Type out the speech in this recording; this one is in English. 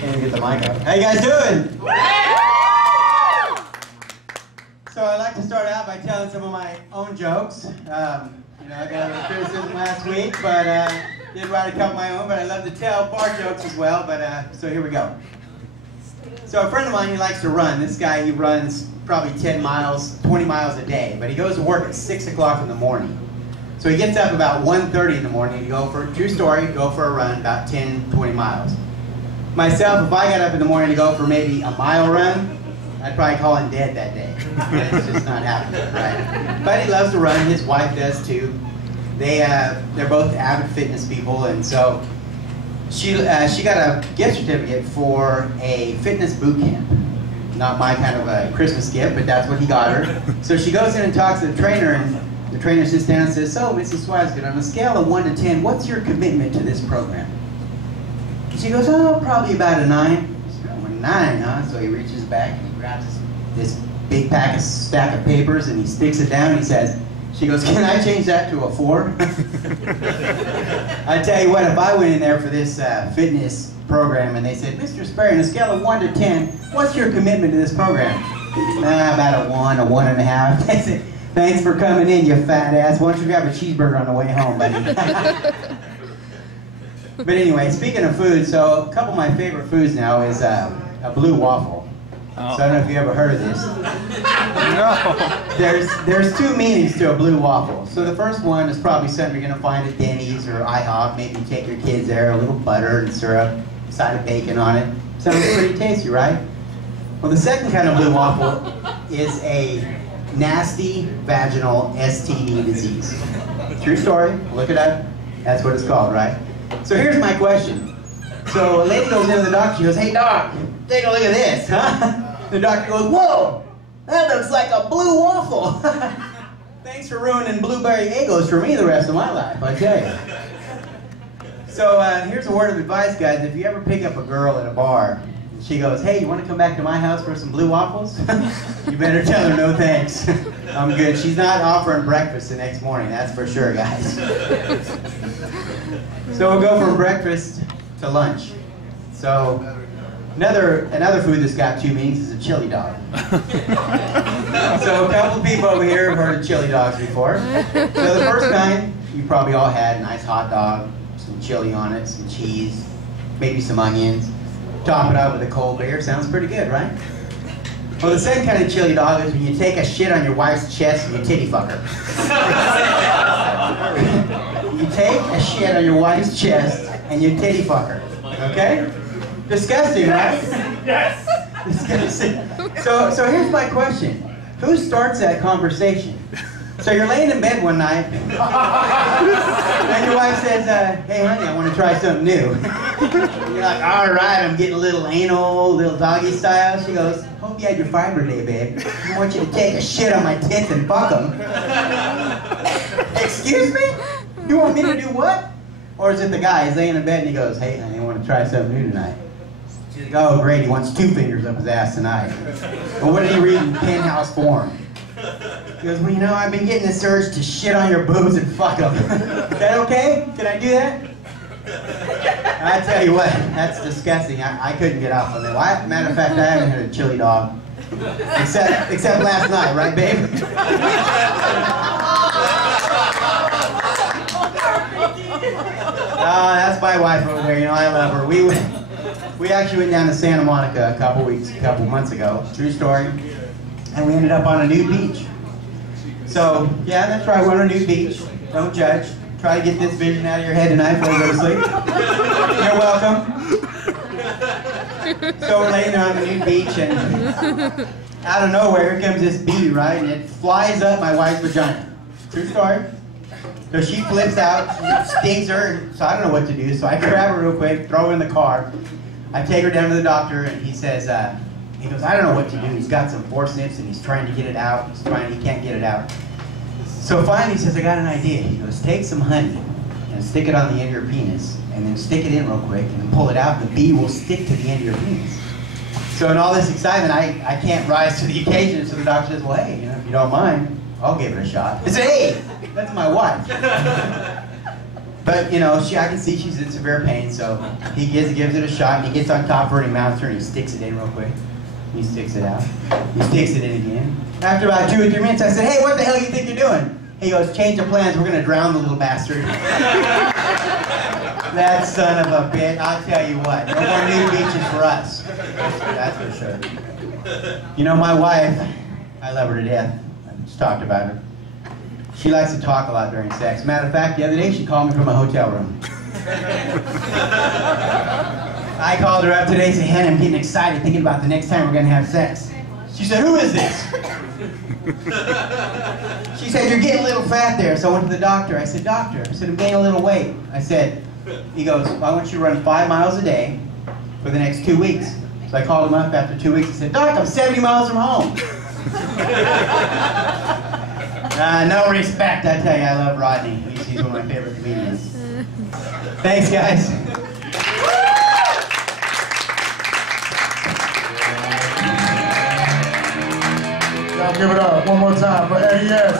Can't get the mic up. How you guys doing? So I'd like to start out by telling some of my own jokes. I got a little criticism last week, but did write a couple of my own, but I love to tell bar jokes as well, but so here we go. So a friend of mine, he likes to run. This guy, he runs probably 10 miles, 20 miles a day, but he goes to work at 6 o'clock in the morning. So he gets up about 1:30 in the morning to go for, true story, go for a run about 10, 20 miles. Myself, if I got up in the morning to go for maybe a mile run, I'd probably call him dead that day. It's just not happening, right? But he loves to run. His wife does too. They're both avid fitness people, and so she got a gift certificate for a fitness boot camp. Not my kind of a Christmas gift, but that's what he got her. So she goes in and talks to the trainer, and the trainer sits down and says, "So, Mrs. Swasgood, on a scale of 1 to 10, what's your commitment to this program?" She goes, "Oh, probably about a 9." She goes, "Oh, a 9, huh?" So he reaches back and he grabs this big stack of papers and he sticks it down and he says, she goes, "Can I change that to a 4? I tell you what, if I went in there for this fitness program and they said, "Mr. Sperry, on a scale of 1 to 10, what's your commitment to this program?" About a 1, a 1.5. I said, "Thanks for coming in, you fat ass. Why don't you grab a cheeseburger on the way home, buddy?" But anyway, speaking of food, so a couple of my favorite foods now is a blue waffle. Oh. So I don't know if you ever heard of this. No. There's two meanings to a blue waffle. So the first one is probably something you're going to find at Denny's or IHOP. Maybe you take your kids there, a little butter and syrup, a side of bacon on it. Sounds pretty tasty, right? Well, the second kind of blue waffle is a nasty vaginal STD disease. True story. Look it up. That's what it's called, right? So here's my question. So a lady goes into the doctor, she goes, "Hey doc, take a look at this, huh?" The doctor goes, "Whoa, that looks like a blue waffle." Thanks for ruining blueberry Eggos for me the rest of my life, I tell you. So here's a word of advice, guys. If you ever pick up a girl at a bar, and she goes, "Hey, you want to come back to my house for some blue waffles?" You better tell her no thanks. I'm good. She's not offering breakfast the next morning, that's for sure, guys. So we'll go from breakfast to lunch. So another food that's got two meanings is a chili dog. So a couple of people over here have heard of chili dogs before. So the first kind, you probably all had a nice hot dog, some chili on it, some cheese, maybe some onions. Top it up with a cold beer. Sounds pretty good, right? Well, the second kind of chili dog is when you take a shit on your wife's chest and you titty fuck her. You take a shit on your wife's chest and you titty fuck her. Okay? Disgusting, right? Yes. Disgusting. So here's my question. Who starts that conversation? So you're laying in bed one night and your wife says, "Hey honey, I want to try something new." And you're like, "All right, I'm getting a little anal, little doggy style." She goes, "Hope you had your fiber day, babe. I want you to take a shit on my tits and fuck them." Excuse me? You want me to do what? Or is it the guy, he's laying in bed and he goes, "Hey honey, I want to try something new tonight." She's like, "Oh great, he wants 2 fingers up his ass tonight." Well, what did he read in Penthouse Forum? He goes, "Well, you know, I've been getting this urge to shit on your boobs and fuck them." Is that okay? Can I do that? I tell you what, that's disgusting. I couldn't get off of it. Well, matter of fact, I haven't had a chili dog. Except last night, right, babe? Oh, that's my wife over there. You know, I love her. We actually went down to Santa Monica a couple months ago. True story. And we ended up on a nude beach. So, yeah, that's right, we're on a nude beach. Don't judge. Try to get this vision out of your head tonight before you go to sleep. You're welcome. So we're laying there on the nude beach, and out of nowhere, here comes this bee, right? And it flies up my wife's vagina. True story. So she flips out, stings her, so I don't know what to do. So I grab her real quick, throw her in the car. I take her down to the doctor, and he says, he goes, "I don't know what to do." He's got some forceps and he's trying to get it out. He can't get it out. So finally he says, "I got an idea." He goes, "Take some honey and stick it on the end of your penis and then stick it in real quick and then pull it out and the bee will stick to the end of your penis." So in all this excitement, I can't rise to the occasion. So the doctor says, "Well, hey, if you don't mind, I'll give it a shot." I said, "Hey, that's my wife." But, you know, I can see she's in severe pain, so he gives it a shot, and he gets on top of her, and he mounts her, and he sticks it in real quick. He sticks it out. He sticks it in again. After about 2 or 3 minutes, I said, hey, what the hell do you think you're doing? He goes, change of plans, we're going to drown the little bastard. That son of a bitch, I'll tell you what, no more nude beaches for us. That's for sure. You know, my wife, I love her to death. I just talked about her. She likes to talk a lot during sex. Matter of fact, the other day she called me from a hotel room. I called her up today and said, Hen, I'm getting excited thinking about the next time we're going to have sex. She said, who is this? She said, you're getting a little fat there. So I went to the doctor. I said, doctor, I said, I'm gaining a little weight. I said, he goes, well, I want you to run 5 miles a day for the next 2 weeks. So I called him up after 2 weeks and said, Doc, I'm 70 miles from home. No respect, I tell you, I love Rodney. He's one of my favorite comedians. Thanks, guys. Y'all give it up one more time for AES.